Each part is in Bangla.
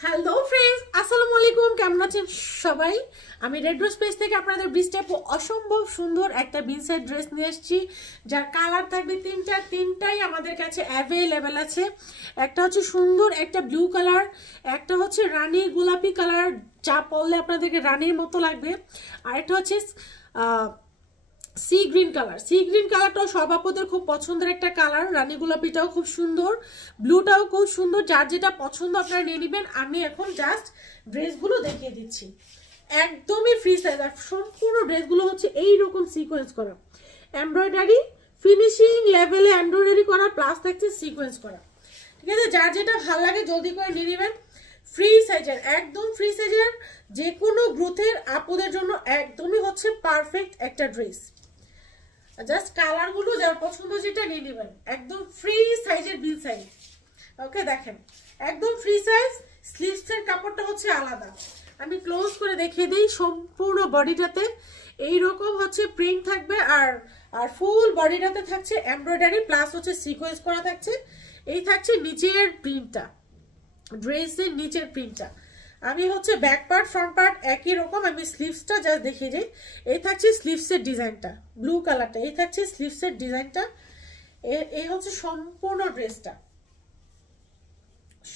হ্যালো ফ্রেন্ডস, আসসালামু আলাইকুম। কেমন আছেন সবাই? আমি রেড রোজ পেজ থেকে আপনাদের বিস্টেপো অসম্ভব সুন্দর একটা বিনসাইড ড্রেস নিয়ে এসেছি, যার কালার থাকবে তিনটাই আমাদের কাছে অ্যাভেলেবেল আছে। একটা হচ্ছে সুন্দর একটা ব্লু কালার, একটা হচ্ছে রানী গোলাপি কালার, যা পরলে আপনাদেরকে রানীর মতো লাগবে, আর একটা হচ্ছে sea green colour. Sea green কালারটাও সব আপুদের খুব পছন্দের একটা কালার। রানী গোলাপিটাও খুব সুন্দর, ব্লুটাও খুব সুন্দর। যার যেটা পছন্দ আপনারা নিয়ে নেবেন। আমি এখন জাস্ট ড্রেসগুলো দেখিয়ে দিচ্ছি, একদমই ফ্রি সাইজ। আর সম্পূর্ণ ড্রেসগুলো হচ্ছে এইরকম সিকোয়েন্স করা, এমব্রয়ডারি ফিনিশিং লেভেলে এমব্রয়ডারি করা, প্লাস থাকছে সিকোয়েন্স করা। ঠিক আছে, যার যেটা ভালো লাগে জলদি করে নিয়ে নেবেন। ফ্রি সাইজের, একদম ফ্রি সাইজের, যে কোনো গ্রোথের আপুদের জন্য একদমই হচ্ছে পারফেক্ট একটা ড্রেস। জাস্ট কালারগুলো যার পছন্দ যেটা নিয়ে নেবেন। একদম ফ্রি সাইজের বিল সাইজ। ওকে, দেখেন একদম ফ্রি সাইজ। স্লিভসের কাপড়টা হচ্ছে আলাদা। আমি ক্লোজ করে দেখিয়ে দিই। সম্পূর্ণ বডিটাতে এইরকম হচ্ছে প্রিন্ট থাকবে, আর আর ফুল বডিটাতে থাকছে এমব্রয়ডারি, প্লাস হচ্ছে সিকোয়েন্স করা থাকছে। এই থাকছে নিচের প্রিন্টটা, ড্রেসের নিচের প্রিন্টটা। আমি হচ্ছে ব্যাক পার্ট ফ্রন্ট পার্ট একই রকম। আমি স্লিভসটা জাস্ট দেখিয়ে দিই। এই থাকছে স্লিভসের ডিজাইনটা, ব্লু কালারটা। এই থাকছে স্লিভসের ডিজাইনটা। এই হচ্ছে সম্পূর্ণ ড্রেসটা।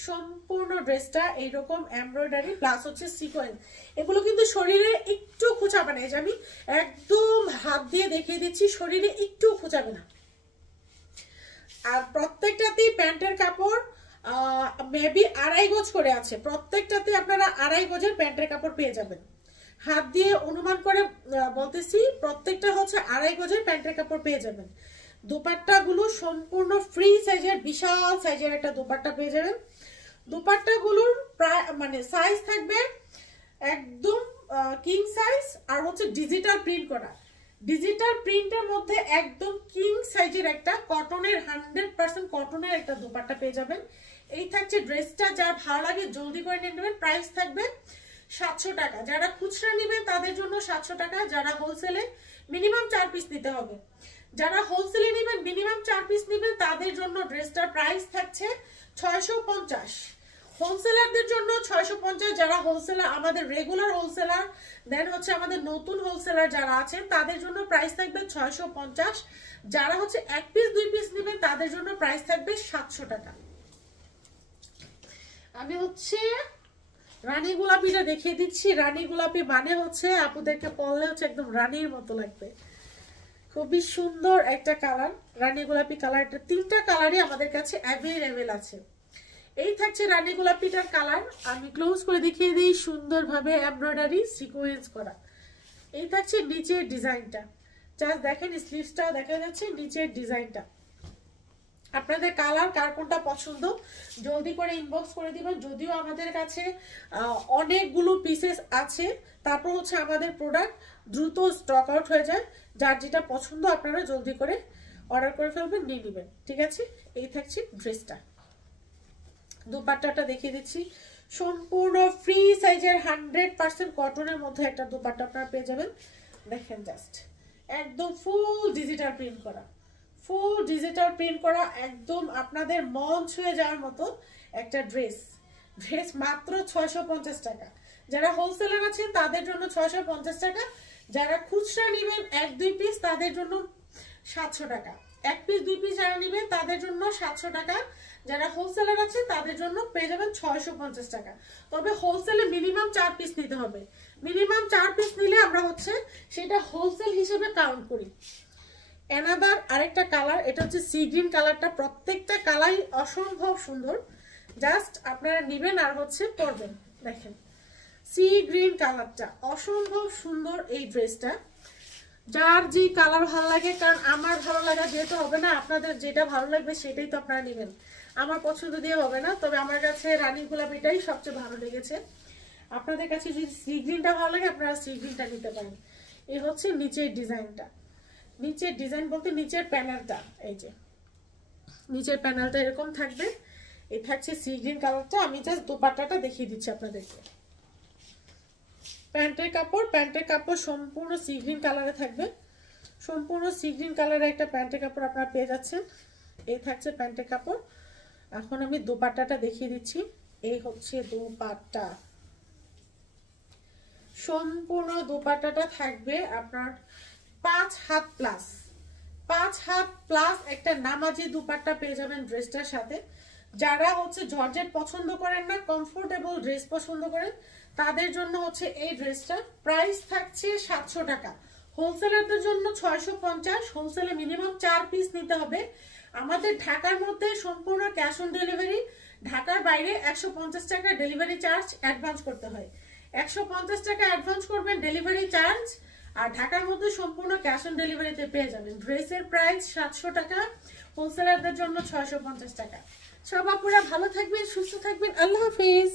সম্পূর্ণ ড্রেসটা এইরকম এমব্রয়ডারি প্লাস হচ্ছে সিকোয়েন্স। এগুলো কিন্তু শরীরে একটু খোঁচাবে না। এই যে আমি একদম হাত দিয়ে দেখিয়ে দিচ্ছি, শরীরে একটু খোঁচাবে না। আর প্রত্যেকটাতেই প্যান্টের কাপড় মেবি 2.5 গজ করে আছে। প্রত্যেকটাতে আপনারা 2.5 গজের প্যান্টের কাপড় পেয়ে যাবেন। হাত দিয়ে অনুমান করে বলতেছি, প্রত্যেকটা হচ্ছে 2.5 গজের প্যান্টের কাপড় পেয়ে যাবেন। দোপাট্টাগুলো সম্পূর্ণ ফ্রি সাইজের, বিশাল সাইজের একটা দোপাট্টা পেয়ে যাবেন। দোপাট্টাগুলোর প্রায় মানে সাইজ থাকবে একদম কিং সাইজ, আর হচ্ছে ডিজিটাল প্রিন্ট করা। ডিজিটাল প্রিন্টের মধ্যে একদম কিং সাইজের একটা কটনের 100% কটনের একটা দোপাট্টা পেয়ে যাবেন। এই থাকছে ড্রেসটা। যার ভালো লাগে জলদি করে নিয়ে নেবেন। প্রাইস থাকবে 700 টাকা। যারা খুচরা নেবেন তাদের জন্য 700 টাকা। যারা হোলসেলে মিনিমাম 4 পিস নিতে হবে। যারা হোলসেলে নেবেন মিনিমাম 4 পিস নেবেন তাদের জন্য ড্রেসটার প্রাইস থাকছে 650। হোলসেলারদের জন্য 650। যারা হোলসেলার, আমাদের রেগুলার হোলসেলার, দেন হচ্ছে আমাদের নতুন হোলসেলার যারা আছেন তাদের জন্য প্রাইস থাকবে 650। যারা হচ্ছে 1 পিস 2 পিস নেবেন তাদের জন্য প্রাইস থাকবে 700 টাকা। আমি হচ্ছে রানী গোলাপিটা দেখিয়ে দিচ্ছি। রানী গোলাপি মানে হচ্ছে আপুদেরকে পরলে হচ্ছে একদম রানীর মতো লাগবে। খুবই সুন্দর একটা কালার, রানী গোলাপি কালার। এটা 3টা কালারই আমাদের কাছে অ্যাভেলেবেল আছে। এই থাকছে রানী গোলাপিটার কালার। আমি ক্লোজ করে দেখিয়ে দিই। সুন্দরভাবে এমব্রয়ডারি সিকোয়েন্স করা। এই থাকছে নিচের ডিজাইনটা। জাস্ট দেখেন, স্লিভসটাও দেখা যাচ্ছে, নিচের ডিজাইনটা। আপনাদের কালার কার কোনটা পছন্দ জলদি করে ইনবক্স করে দিবেন। যদিও আমাদের কাছে অনেকগুলো পিসেস আছে, তারপর হচ্ছে আমাদের প্রোডাক্ট দ্রুত স্টক আউট হয়ে যায়। যার যেটা পছন্দ আপনারা জলদি করে অর্ডার করে ফেলবেন, নিয়ে নেবেন। ঠিক আছে, এই থাকছে ড্রেসটা। দোপাট্টাটা দেখিয়ে দিচ্ছি। সম্পূর্ণ ফ্রি সাইজের 100% কটনের মধ্যে একটা দোপাট্টা আপনারা পেয়ে যাবেন। দেখেন জাস্ট একদম ফুল ডিজিটাল প্রিন্ট করা, ফুল ডিজিটাল প্রিন্ট করা, একদম আপনাদের মন ছুঁয়ে যাওয়ার মতো একটা ড্রেস। ড্রেস মাত্র 650 টাকা। যারা হোলসেলার আছেন তাদের জন্য 650 টাকা। যারা খুচরা নেবেন 1-2 পিস তাদের জন্য 700 টাকা। 1 পিস 2 পিস যারা নেবেন তাদের জন্য 700 টাকা। যারা হোলসেলার আছে তাদের জন্য পেয়ে যাবেন 650 টাকা। তবে হোলসেলে মিনিমাম 4 পিস নিতে হবে। মিনিমাম 4 পিস নিলে আমরা হচ্ছে সেটা হোলসেল হিসেবে কাউন্ট করি। অ্যানাদার আরেকটা কালার, এটা হচ্ছে সি গ্রিন কালারটা। প্রত্যেকটা কালারই অসম্ভব সুন্দর। জাস্ট আপনারা নেবেন আর হচ্ছে পরবেন। দেখেন সি গ্রিন কালারটা অসম্ভব সুন্দর। এই ড্রেসটা যার যে কালার ভালো লাগে, কারণ আমার ভালো লাগা যেহেতু হবে না, আপনাদের যেটা ভালো লাগবে সেটাই তো আপনারা নেবেন। আমার পছন্দ দিয়ে হবে না। তবে আমার কাছে রানী গোলাপিটাই সবচেয়ে ভালো লেগেছে। আপনাদের কাছে যদি সি গ্রিনটা ভালো লাগে আপনারা সি গ্রিনটা নিতে পারেন। এই হচ্ছে নিচের ডিজাইনটা। নিচের ডিজাইন বলতে নিচের প্যানেলটা, এই যে নিচের প্যানেলটা এরকম থাকবে। এই থাকছে সি গ্রিন কালারটা। আমি জাস্ট দোপাট্টাটা দেখিয়ে দিচ্ছি আপনাদেরকে। প্যান্টের কাপড় সম্পূর্ণ সি গ্রিন কালারে থাকবে। সম্পূর্ণ সি গ্রিন কালারের একটা প্যান্টের কাপড় আপনারা পেয়ে যাচ্ছেন। এই থাকছে প্যান্টের কাপড়। এখন আমি দোপাট্টাটা দেখিয়ে দিচ্ছি। এই হচ্ছে দুপাট্টা, সম্পূর্ণ দুপাট্টাটা থাকবে আপনার 5 হাত প্লাস, 5 হাত প্লাস একটা নামাজি দুপাট্টা পেয়ে যাবেন ড্রেসটার সাথে। যারা হচ্ছে জর্জেট পছন্দ করেন না, কমফোর্টেবল ড্রেস পছন্দ করেন, তাদের জন্য হচ্ছে এই ড্রেসটা। প্রাইস থাকছে 700 টাকা, হোলসেলারদের জন্য 650, হোলসেলে মিনিমাম 4 পিস নিতে হবে। আমাদের ঢাকার মধ্যে সম্পূর্ণ ক্যাশ অন ডেলিভারি, ঢাকার বাইরে 150 টাকা ডেলিভারি চার্জ অ্যাডভান্স করতে হয়। 150 টাকা অ্যাডভান্স করবেন ডেলিভারি চার্জ, আর ঢাকার মধ্যে সম্পূর্ণ ক্যাশ অন ডেলিভারিতে পেয়ে যাবেন। ড্রেসের প্রাইস 700 টাকা, হোলসেলারদের জন্য 650 টাকা। সব আপুরা ভালো থাকবেন, সুস্থ থাকবেন, আল্লাহ হাফিজ।